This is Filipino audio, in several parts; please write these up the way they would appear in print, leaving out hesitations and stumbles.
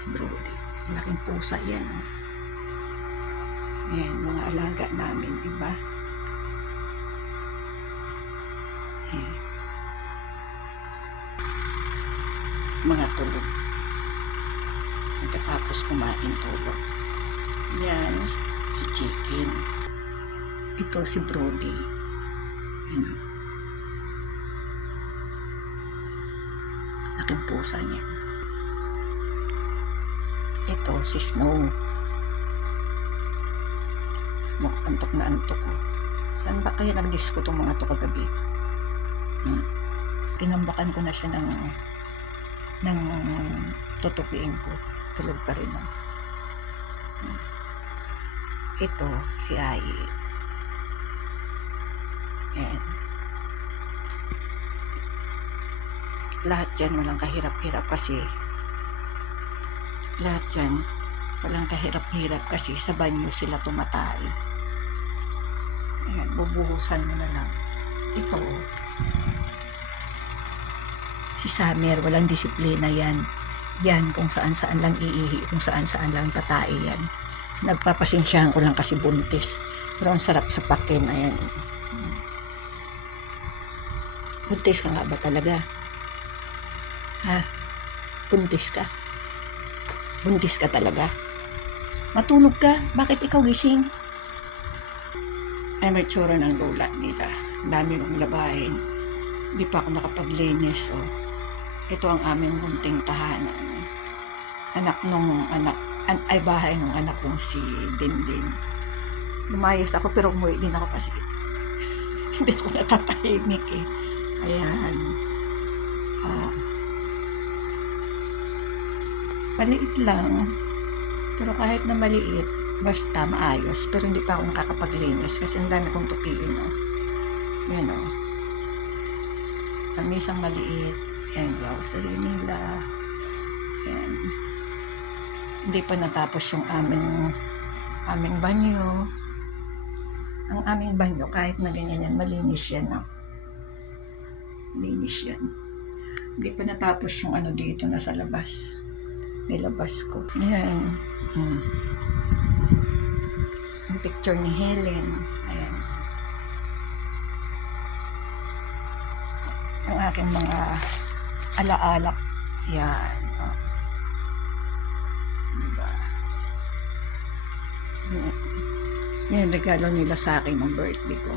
Si Brody. Laking pusa yan. Oh. Ayan, mga alaga namin, diba? Ayan. Mga tulog. Pagkatapos kumain tulog. Yan, si Chicken. Ito si Brody. Ayan. Laking pusa niya. Ito si Snow. Antok na antok ko. Saan ba kaya nag-disco itong mga ito kagabi? Tinambakan ko na siya ng tutupiin ko. Tulog pa rin. Ito si Ai. Ayan. Lahat yan walang kahirap-hirap kasi sa banyo sila tumatay. Ayan, bubuhusan mo na lang. Ito si Summer, walang disiplina yan. Yan kung saan-saan lang iihi, kung saan-saan lang tatai yan. Nagpapasensyahan ko lang kasi buntis. Pero ang sarap sa pakin. Ayan. Buntis ka nga ba talaga? Ha? Buntis ka? Buntis ka talaga? Matulog ka? Bakit ikaw gising? Ay, may tsura ng lola nila. Dami kong labahin. Hindi pa ako nakapaglinis. Oh. Ito ang aming munting tahanan. Bahay ng anak kong si Dindin. Lumayas ako pero umuwi din ako kasi hindi ako natatahimik eh. Ayan. Maliit lang. Pero kahit na maliit, basta maayos. Pero hindi pa ako nakakapaglinis kasi ang dami kong tupiin. Oh. Yan o. Oh. Ang isang maliit. Yan, grocery nila. Yan. Hindi pa natapos yung aming banyo. Ang aming banyo, kahit na ganyan yan, malinis yan. Oh. Malinis yan. Hindi pa natapos yung ano dito na sa labas. Nilabas ko. Ayan. Ang picture ni Helen. Ayan. Yung aking mga alaala. Yan. Oh. Diba? Yan, regalo nila sa akin ng birthday ko.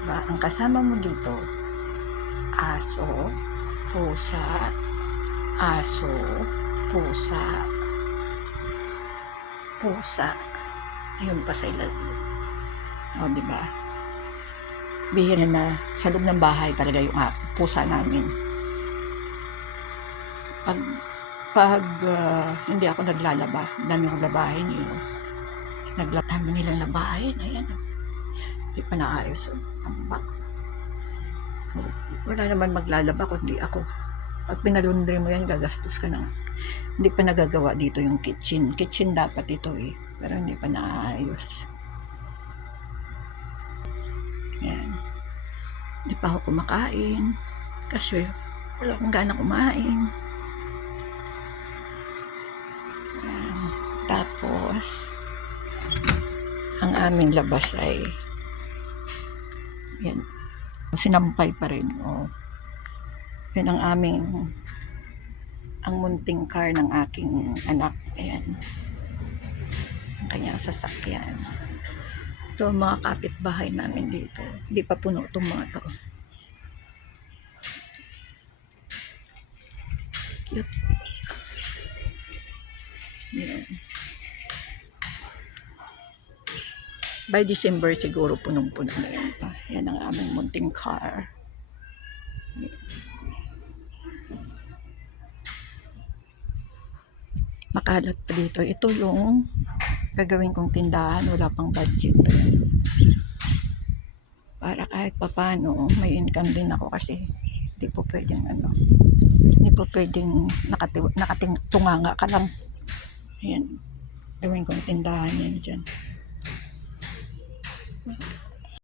Diba? Ang kasama mo dito, aso, pusa, aso, pusa, pusa. Ayun pa sa ilalim. O, diba? Bihira na sa loob ng bahay talaga yung pusa namin. Pag hindi ako naglalaba, dami akong labahin eh. Dami nilang labahin. Ayan. Hindi pa naayos. Tambak. Wala naman maglalaba kundi ako. Pag pinalundri mo yan, gagastos ka na. Hindi pa nagagawa dito yung kitchen. Kitchen dapat ito eh. Pero hindi pa naayos. Yan. Hindi pa ako kumakain. Kasi wala akong gana kumain. Yan. Tapos, ang aming labas ay yan. Sinampay pa rin. Oh. Yan ang munting car ng aking anak. Ayan. Ang kanyang sasakyan. Ito ang mga kapitbahay namin dito. Hindi pa puno itong mga to. Cute. Yan. By December siguro punong-puno na yan pa. Yan ang aming munting car. Makalat pa dito. Ito yung gagawin kong tindahan. Wala pang budget. Para kahit papano may income din ako kasi hindi po pwedeng hindi po pwedeng nakatingtunganga ka lang. Ayan. Gawin kong tindahan yan dyan.